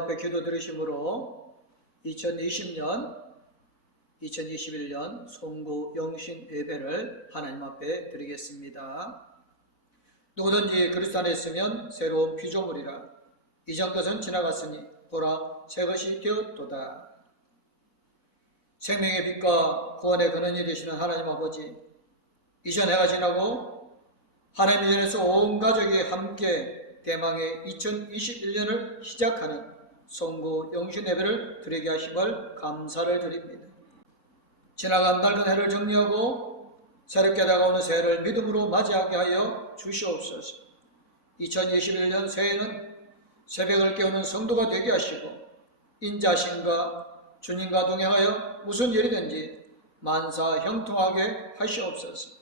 앞에 기도 드리심으로 2020년, 2021년 송구 영신 예배를 하나님 앞에 드리겠습니다. 누구든지 그리스도 안에 있으면 새로운 피조물이라. 이전 것은 지나갔으니 보라 새 것이 되었도다. 생명의 빛과 구원의 근원이 되시는 하나님 아버지, 이전 해가 지나고 하나님 전에서 온 가족이 함께 대망의 2021년을 시작하는 송구 영신 예배를 드리게 하심을 감사를 드립니다. 지나간 낡은 해를 정리하고 새롭게 다가오는 새해를 믿음으로 맞이하게 하여 주시옵소서. 2021년 새해는 새벽을 깨우는 성도가 되게 하시고 인자심과 주님과 동행하여 무슨 일이든지 만사 형통하게 하시옵소서.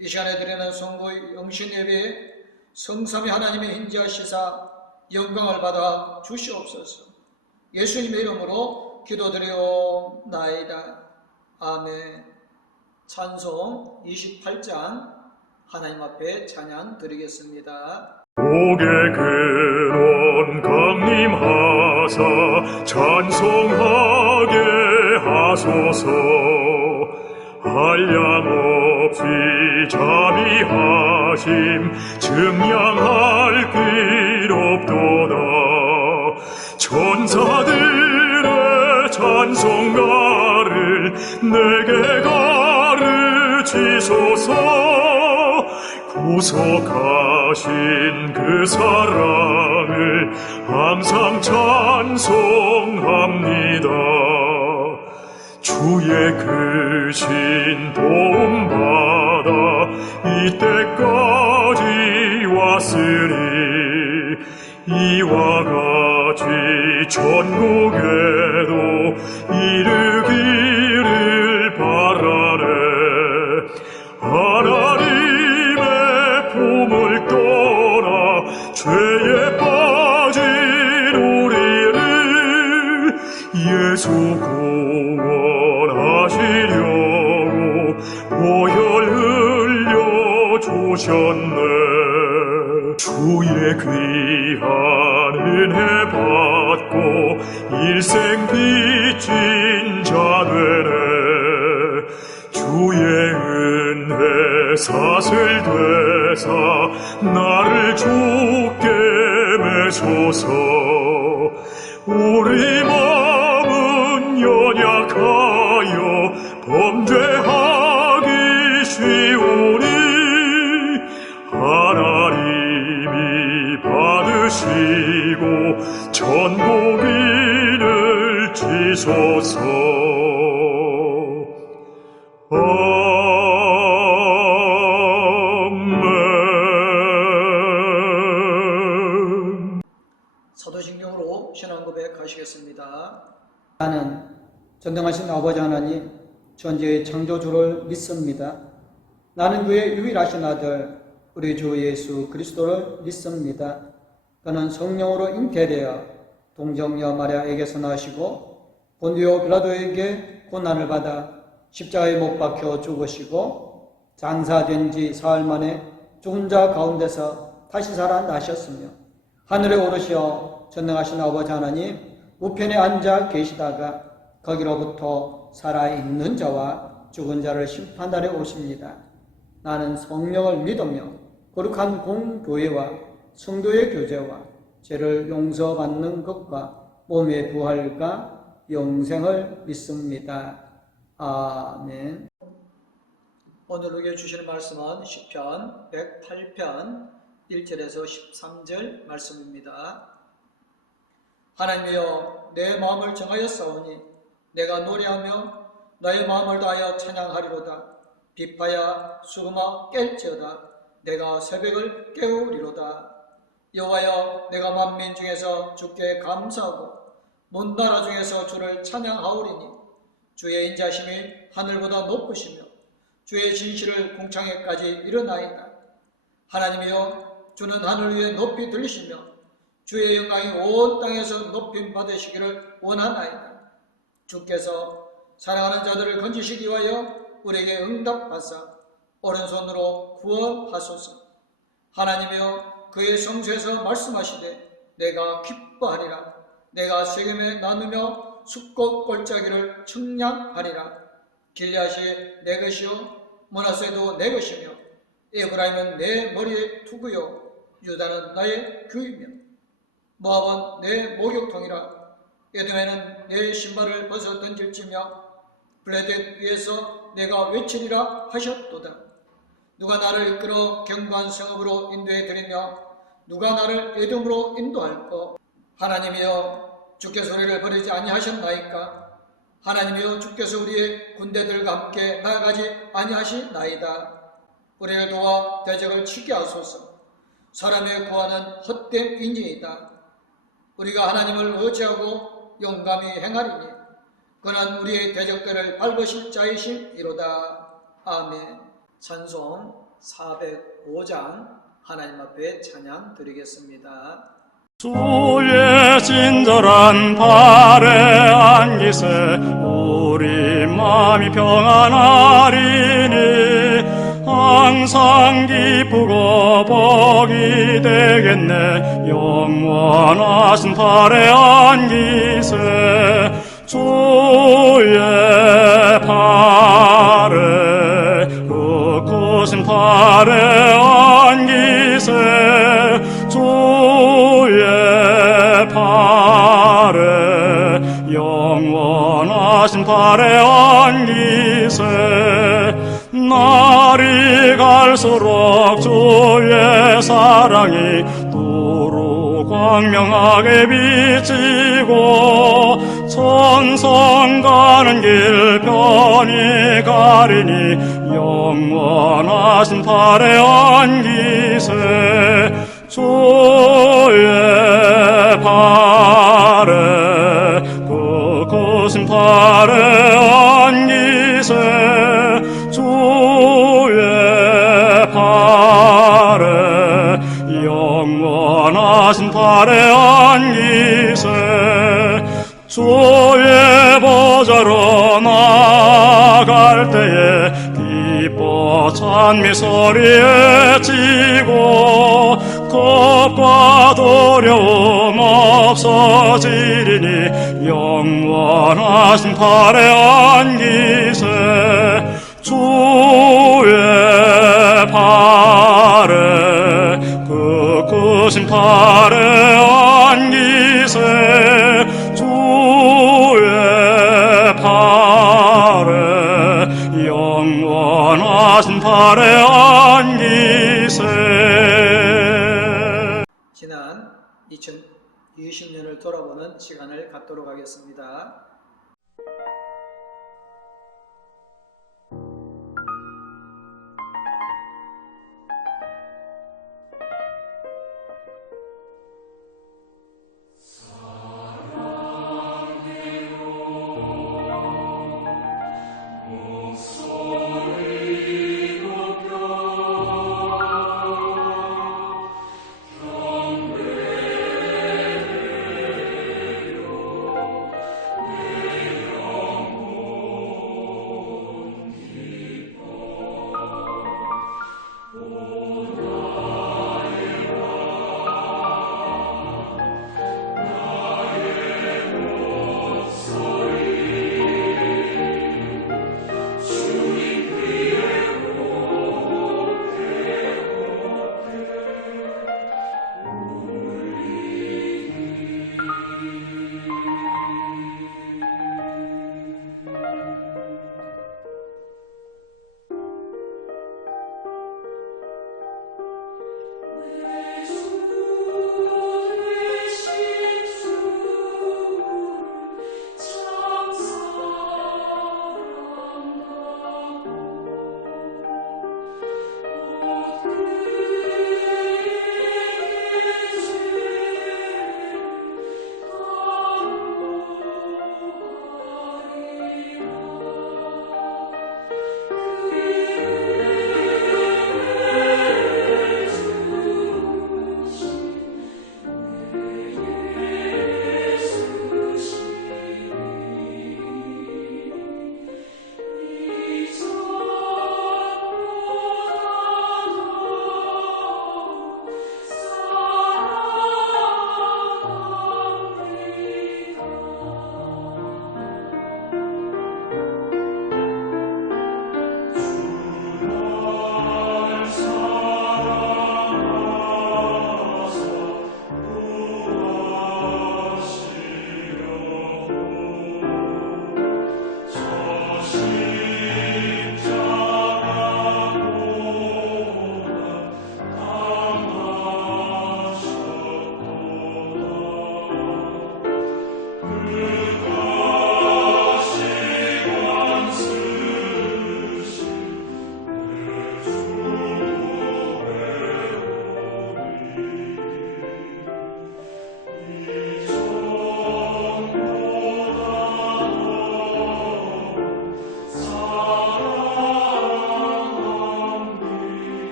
이 시간에 드리는 송구 영신 예배에 성삼위 하나님의 인자하시사 영광을 받아 주시옵소서. 예수님의 이름으로 기도드리옵나이다. 아멘. 찬송 28장 하나님 앞에 찬양 드리겠습니다. 복의 근원 강림하사 찬송하게 하소서. 한량없이 자비하심 증량할 길 없도다. 천사들의 찬송가를 내게 가르치소서. 구속하신 그 사랑을 항상 찬송합니다. 주의 크신 도움받아 이때까지 왔으니 이와 같이 천국에도 이르기를 바라네. 하나님의 품을 떠나 죄에 빠진 우리를 예수 구원하시려고 보혈 흘려주셨네. 주의 귀한 은혜 받고 일생 빚진 자 되네. 주의 은혜 사슬 되사 나를 주께 매소서. 우리 마음은 연약하여 범죄하기 쉬우니 하나님이 받으시고 천국인을 지소서. 아멘. 사도신경으로 신앙 고백하시겠습니다. 나는 전능하신 아버지 하나님 전지의 창조주를 믿습니다. 나는 그의 유일하신 아들 우리 주 예수 그리스도를 믿습니다. 그는 성령으로 잉태되어 동정녀 마리아에게서 나시고 본디오 빌라도에게 고난을 받아 십자가에 못 박혀 죽으시고 장사된 지 사흘 만에 죽은 자 가운데서 다시 살아나셨으며 하늘에 오르시어 전능하신 아버지 하나님 우편에 앉아 계시다가 거기로부터 살아있는 자와 죽은 자를 심판하러 오십니다. 나는 성령을 믿으며 거룩한 공교회와 성도의 교제와 죄를 용서받는 것과 몸의 부활과 영생을 믿습니다. 아멘. 오늘 우리에게 주시는 말씀은 시편 108편 1절에서 13절 말씀입니다. 하나님이여 내 마음을 정하였사오니 내가 노래하며 나의 마음을 다하여 찬양하리로다. 비파야 수금아 깰지어다. 내가 새벽을 깨우리로다. 여호와여 내가 만민 중에서 주께 감사하고 먼 나라 중에서 주를 찬양하오리니 주의 인자심이 하늘보다 높으시며 주의 진실을 궁창에까지 이르나이다. 하나님이여 주는 하늘 위에 높이 들리시며 주의 영광이 온 땅에서 높임 받으시기를 원하나이다. 주께서 사랑하는 자들을 건지시기 위하여 우리에게 응답하사 오른손으로 구원하소서. 하나님이여 그의 성소에서 말씀하시되 내가 기뻐하리라. 내가 세겜에 나누며 숫꽃 골짜기를 측량하리라. 길앗이 내 것이요 므낫세도 내 것이며 에브라임은 내 머리의 투구요 유다는 나의 규이며 모압은 내 목욕통이라. 에돔에는 내 신발을 벗어 던질지며 블레셋 위에서 내가 외치리라 하셨도다. 누가 나를 이끌어 견고한 성읍으로 인도해 드리며 누가 나를 에돔으로 인도할꼬. 하나님이여 주께서 우리를 버리지 아니하셨나이까. 하나님이여 주께서 우리의 군대들과 함께 나아가지 아니하시나이다. 우리를 도와 대적을 치게 하소서. 사람의 구하는 헛된 인이이다. 우리가 하나님을 의지하고 용감히 행하리니 그는 우리의 대적들을 밟으실 자이심이로다. 아멘. 찬송 405장 하나님 앞에 찬양 드리겠습니다. 주의 친절한 발에 안기세 우리 마음이 평안하리니 항상 기쁘고 복이 되겠네. 영원하신 발에 안기세 주의 발에 흙으신 발에 안기세 주의 발에 영원하신 발에 안기세 날이 갈수록 주의 사랑이 도로 광명하게 비치고 천성 가는 길 편히 가리니 영원하신 발에 안기세 주의 발에 꺾으신 발에 안기세 주의 발에 영원하신 발에 안기세 주의 보좌로 나갈 때에 기뻐 찬미 소리 외치고 겁과 두려움 없어지리니 영원하신 발에 안기세 주의 발에 꺾으신 발에 안기세 주의 발에 영원하신 발에 안기세. 지난 2020년을 돌아보는 시간을 갖도록 하겠습니다.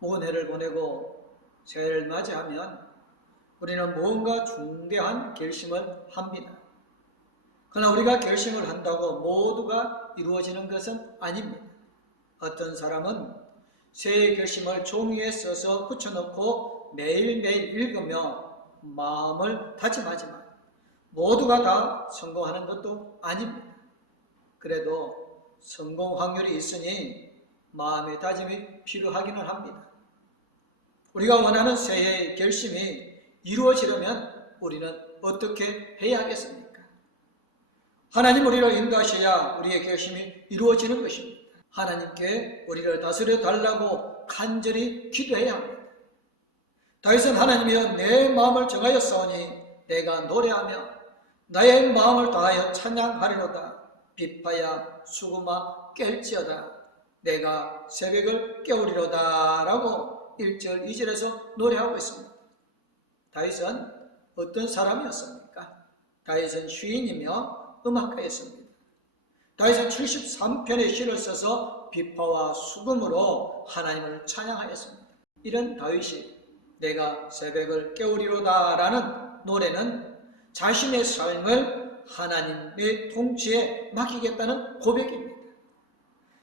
먼 해를 보내고 새해를 맞이하면 우리는 무언가 중대한 결심을 합니다. 그러나 우리가 결심을 한다고 모두가 이루어지는 것은 아닙니다. 어떤 사람은 새해 결심을 종이에 써서 붙여놓고 매일매일 읽으며 마음을 다짐하지만 모두가 다 성공하는 것도 아닙니다. 그래도 성공 확률이 있으니 마음의 다짐이 필요하기는 합니다. 우리가 원하는 새해의 결심이 이루어지려면 우리는 어떻게 해야 하겠습니까? 하나님 우리를 인도하셔야 우리의 결심이 이루어지는 것입니다. 하나님께 우리를 다스려 달라고 간절히 기도해야 합니다. 다윗은 하나님이여 내 마음을 정하였사오니 내가 노래하며 나의 마음을 다하여 찬양하리로다. 비파야 수금아 깰지어다. 내가 새벽을 깨우리로다 라고 1절 2절에서 노래하고 있습니다. 다윗은 어떤 사람이었습니까? 다윗은 시인이며 음악가였습니다. 다윗은 73편의 시를 써서 비파와 수금으로 하나님을 찬양하였습니다. 이런 다윗이 내가 새벽을 깨우리로다 라는 노래는 자신의 삶을 하나님의 통치에 맡기겠다는 고백입니다.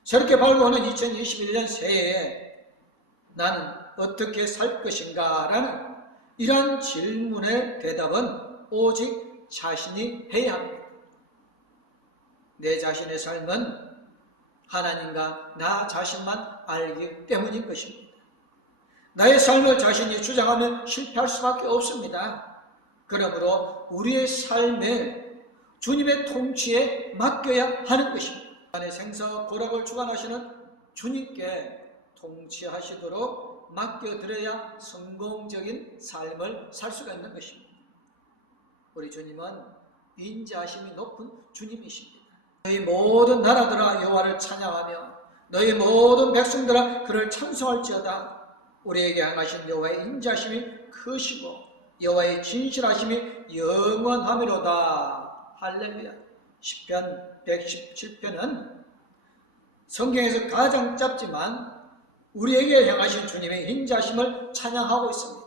새롭게 발구하는 2021년 새해에 나는 어떻게 살 것인가 라는 이러한 질문의 대답은 오직 자신이 해야 합니다. 내 자신의 삶은 하나님과 나 자신만 알기 때문인 것입니다. 나의 삶을 자신이 주장하면 실패할 수밖에 없습니다. 그러므로 우리의 삶을 주님의 통치에 맡겨야 하는 것입니다. 안의 생사와 고락을 주관하시는 주님께 통치하시도록 맡겨드려야 성공적인 삶을 살 수가 있는 것입니다. 우리 주님은 인자하심이 높은 주님이십니다. 너희 모든 나라들아 여호와를 찬양하며 너희 모든 백성들아 그를 찬송할지어다. 우리에게 향하신 여호와의 인자하심이 크시고 여호와의 진실하심이 영원하미로다. 할렐루야. 시편 117편은 성경에서 가장 짧지만 우리에게 향하신 주님의 인자하심을 찬양하고 있습니다.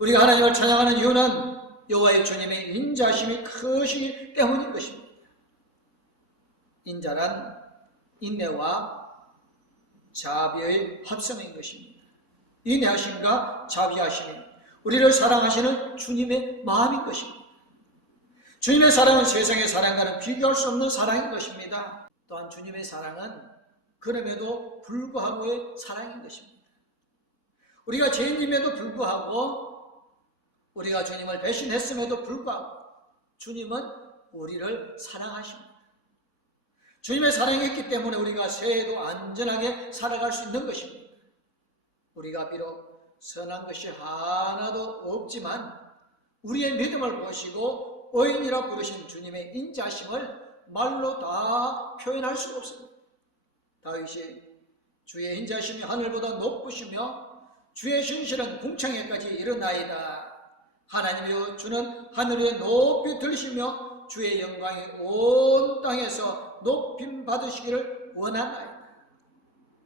우리가 하나님을 찬양하는 이유는 여호와의 주님의 인자하심이 크시기 때문인 것입니다. 인자란 인내와 자비의 합성인 것입니다. 인내하심과 자비하심이 우리를 사랑하시는 주님의 마음인 것입니다. 주님의 사랑은 세상의 사랑과는 비교할 수 없는 사랑인 것입니다. 또한 주님의 사랑은 그럼에도 불구하고의 사랑인 것입니다. 우리가 죄인임에도 불구하고 우리가 주님을 배신했음에도 불구하고 주님은 우리를 사랑하십니다. 주님의 사랑이 있기 때문에 우리가 새해에도 안전하게 살아갈 수 있는 것입니다. 우리가 비록 선한 것이 하나도 없지만 우리의 믿음을 보시고 의인이라 부르신 주님의 인자심을 말로 다 표현할 수가 없습니다. 다윗이 주의 인자심이 하늘보다 높으시며 주의 신실은 궁창에까지 이르나이다. 하나님이여 주는 하늘 위에 높이 들리시며 주의 영광이 온 땅에서 높임 받으시기를 원하나이다.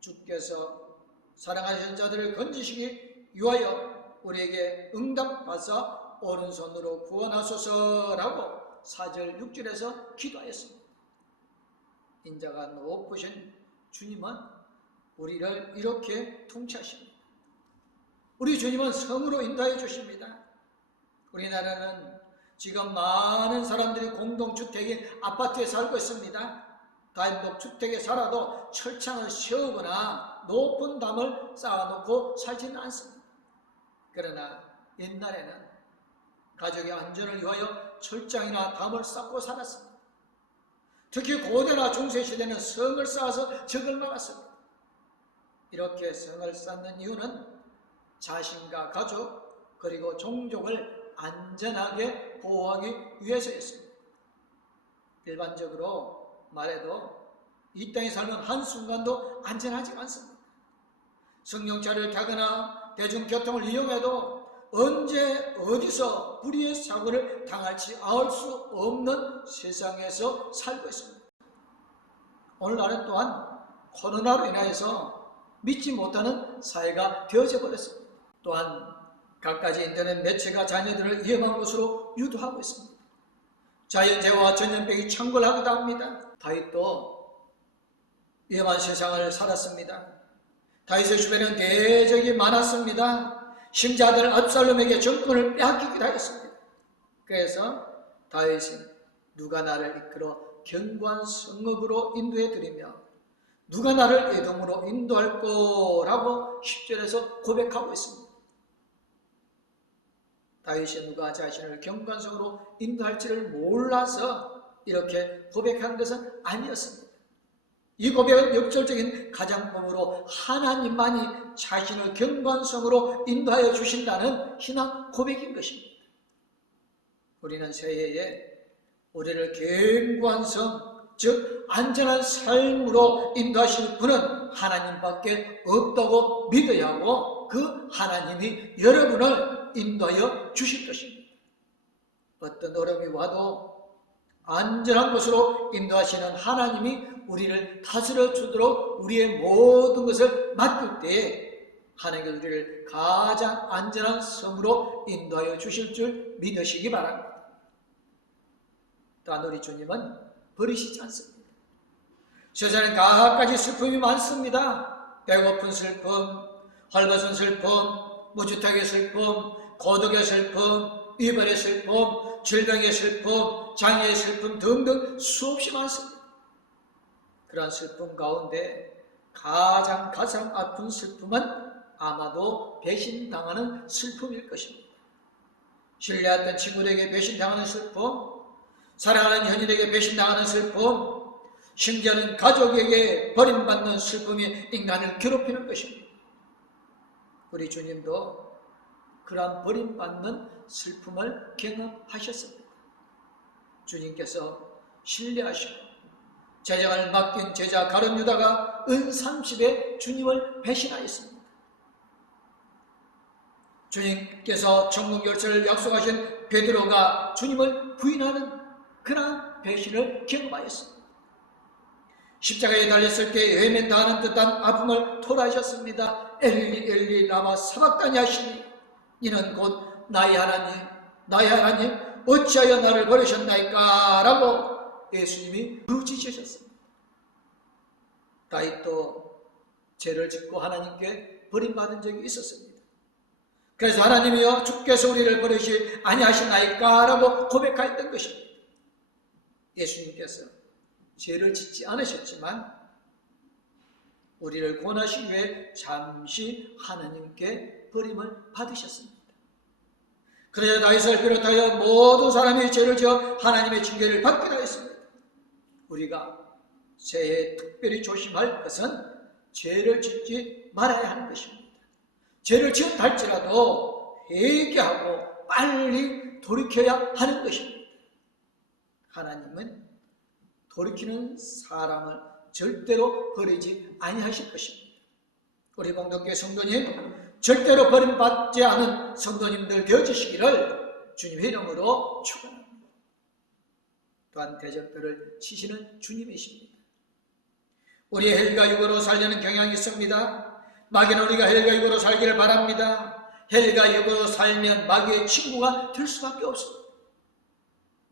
주께서 사랑하시는 자들을 건지시기 위하여 우리에게 응답하사 오른손으로 구원하소서라고 4절 6절에서 기도하였습니다. 인자가 높으신 주님은 우리를 이렇게 통치하십니다. 우리 주님은 성으로 인도해 주십니다. 우리나라는 지금 많은 사람들이 공동주택인 아파트에 살고 있습니다. 단독주택에 살아도 철창을 세우거나 높은 담을 쌓아놓고 살지는 않습니다. 그러나 옛날에는 가족의 안전을 위하여 철장이나 담을 쌓고 살았습니다. 특히 고대나 중세시대는 성을 쌓아서 적을 막았습니다. 이렇게 성을 쌓는 이유는 자신과 가족 그리고 종족을 안전하게 보호하기 위해서였습니다. 일반적으로 말해도 이 땅에 살면 한순간도 안전하지 않습니다. 승용차를 타거나 대중교통을 이용해도 언제 어디서 불의의 사고를 당할지 알 수 없는 세상에서 살고 있습니다. 오늘날은 또한 코로나로 인해서 믿지 못하는 사회가 되어져 버렸습니다. 또한 갖가지 인터넷 매체가 자녀들을 위험한 곳으로 유도하고 있습니다. 자연재해와 전염병이 창궐하기도 합니다. 다윗도 위험한 세상을 살았습니다. 다윗의 주변에는 대적이 많았습니다. 심지어 아들 압살롬에게 정권을 빼앗기기도 하였습니다. 그래서 다윗은 누가 나를 이끌어 견고한 성읍으로 인도해 드리며 누가 나를 에돔으로 인도할 거라고 10절에서 고백하고 있습니다. 다윗이 누가 자신을 견고한 성으로 인도할지를 몰라서 이렇게 고백한 것은 아니었습니다. 이 고백은 역설적인 가장법으로 하나님만이 자신을 견고한 성으로 인도하여 주신다는 신앙 고백인 것입니다. 우리는 새해에 우리를 견고한 성, 즉 안전한 삶으로 인도하실 분은 하나님밖에 없다고 믿어야 하고 그 하나님이 여러분을 인도하여 주실 것입니다. 어떤 어려움이 와도 안전한 곳으로 인도하시는 하나님이 우리를 다스려 주도록 우리의 모든 것을 맡길 때에 하나님께서 우리를 가장 안전한 섬으로 인도하여 주실 줄 믿으시기 바랍니다. 또한 우리 주님은 버리시지 않습니다. 세상에 갖가지 슬픔이 많습니다. 배고픈 슬픔, 헐벗은 슬픔, 무주택의 슬픔, 고독의 슬픔, 이별의 슬픔, 질병의 슬픔, 장애의 슬픔 등등 수없이 많습니다. 그러한 슬픔 가운데 가장 아픈 슬픔은 아마도 배신당하는 슬픔일 것입니다. 신뢰했던 친구들에게 배신당하는 슬픔, 사랑하는 현인에게 배신당하는 슬픔, 심지어는 가족에게 버림받는 슬픔이 인간을 괴롭히는 것입니다. 우리 주님도 그러한 버림받는 슬픔을 경험하셨습니다. 주님께서 신뢰하시고 제자를 맡긴 제자 가룟 유다가 은 30에 주님을 배신하였습니다. 주님께서 천국 열쇠를 약속하신 베드로가 주님을 부인하는 그러한 배신을 경험하였습니다. 십자가에 달렸을 때 외면당하는 듯한 아픔을 토로하셨습니다. 엘리 엘리 라마 사박다니 하시니 이는 곧 나의 하나님 어찌하여 나를 버리셨나이까 라고 예수님이 부르짖으셨습니다. 다윗도 죄를 짓고 하나님께 버림받은 적이 있었습니다. 그래서 하나님이여 주께서 우리를 버리시 아니하시나이까 라고 고백하였던 것입니다. 예수님께서 죄를 짓지 않으셨지만 우리를 구원하시기 위해 잠시 하나님께 버림을 받으셨습니다. 그러자 다윗을 비롯하여 모든 사람이 죄를 지어 하나님의 징계를 받기도 했습니다. 우리가 새해에 특별히 조심할 것은 죄를 짓지 말아야 하는 것입니다. 죄를 지었다 할지라도 회개하고 빨리 돌이켜야 하는 것입니다. 하나님은 돌이키는 사람을 절대로 버리지 아니하실 것입니다. 우리 공동교회 성도님, 절대로 버림받지 않은 성도님들 되어주시기를 주님의 이름으로 축원합니다. 또한 대적들을 치시는 주님이십니다. 우리의 헬과 육으로 살려는 경향이 있습니다. 마귀는 우리가 헬과 육으로 살기를 바랍니다. 헬과 육으로 살면 마귀의 친구가 될 수밖에 없습니다.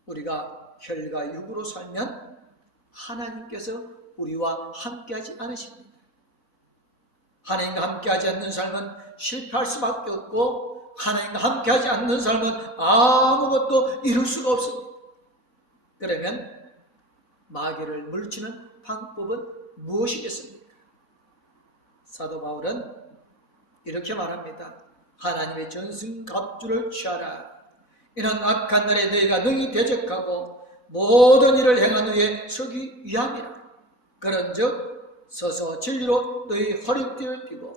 우리가 혈과 육으로 살면 하나님께서 우리와 함께하지 않으십니다. 하나님과 함께하지 않는 삶은 실패할 수밖에 없고 하나님과 함께하지 않는 삶은 아무것도 이룰 수가 없습니다. 그러면 마귀를 물리치는 방법은 무엇이겠습니까? 사도 바울은 이렇게 말합니다. 하나님의 전승갑주를 취하라. 이는 악한 날에 너희가 능히 대적하고 모든 일을 행한 후에 서기 위함이라. 그런즉 서서 진리로 너희 허리띠를 띠고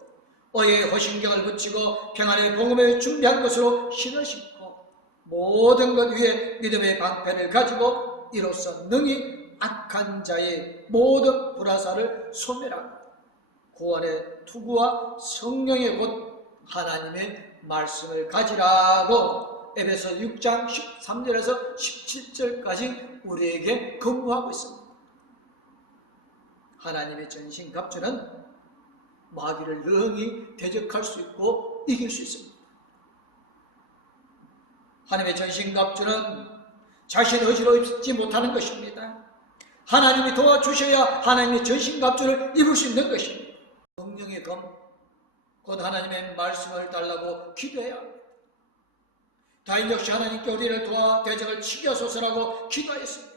어의 허신경을 붙이고 평안의 복음에 준비한 것으로 신을 신고 모든 것 위에 믿음의 방패를 가지고 이로써 능히 악한 자의 모든 불화살을 소멸하고 구원의 투구와 성령의 곧 하나님의 말씀을 가지라고 에베소 6장 13절에서 17절까지 우리에게 권고하고 있습니다. 하나님의 전신갑주는 마귀를 능히 대적할 수 있고 이길 수 있습니다. 하나님의 전신갑주는 자신 의지로 입지 못하는 것입니다. 하나님이 도와주셔야 하나님의 전신갑주를 입을 수 있는 것입니다. 성령의 검, 곧 하나님의 말씀을 달라고 기도해야 합니다. 다윗 역시 하나님께 우리를 도와 대적을 치게 하소서라고 기도했습니다.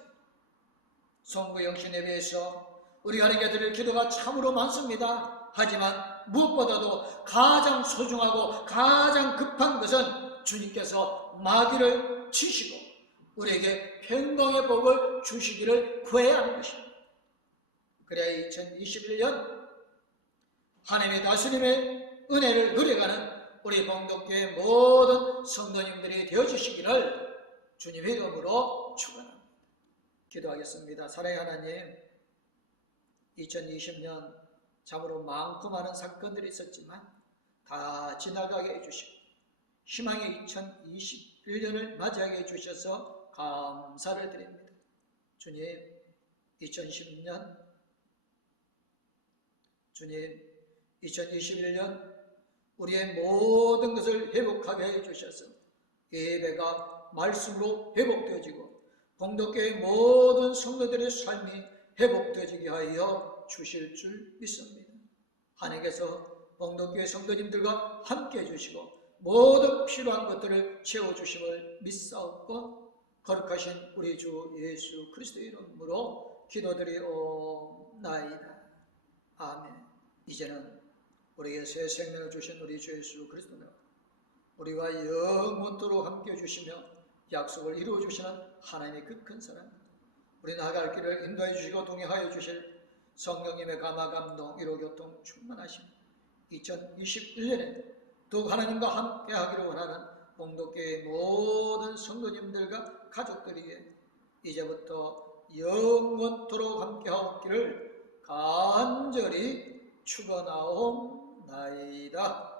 성부 영신 예배에서 우리 하나님께 드릴 기도가 참으로 많습니다. 하지만 무엇보다도 가장 소중하고 가장 급한 것은 주님께서 마귀를 치시고 우리에게 평강의 복을 주시기를 구해야 하는 것입니다. 그래야 2021년 하나님의 다스림의 은혜를 누려가는 우리 봉독교회 모든 성도님들이 되어주시기를 주님의 이름으로 축원합니다. 기도하겠습니다. 사랑의 하나님, 2020년 참으로 많고 많은 사건들이 있었지만 다 지나가게 해주시고 희망의 2021년을 맞이하게 해주셔서 감사를 드립니다. 주님, 2020년 주님, 2021년 우리의 모든 것을 회복하게 해주셔서 예배가 말씀으로 회복되어지고 봉독교회의 모든 성도들의 삶이 회복되어지게 하여 주실 줄 믿습니다. 하나님께서 봉독교회 성도님들과 함께 해주시고 모든 필요한 것들을 채워주심을 믿사옵고 거룩하신 우리 주 예수 그리스도의 이름으로 기도드리옵나이다. 아멘. 이제는 우리에게 새 생명을 주신 우리 주 예수 그리스도는 우리와 영원토록 함께 해주시며 약속을 이루어 주시는 하나님의 그 큰 사랑, 우리 나아갈 길을 인도해 주시고 동행하여 주실 성령님의 감화 감동 위로 교통 충만하심 2021년에 더욱 하나님과 함께 하기를 원하는 봉독교회의 모든 성도님들과 가족들에게 이제부터 영원토록 함께 하옵기를 간절히 축원하옵나이다.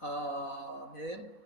아멘.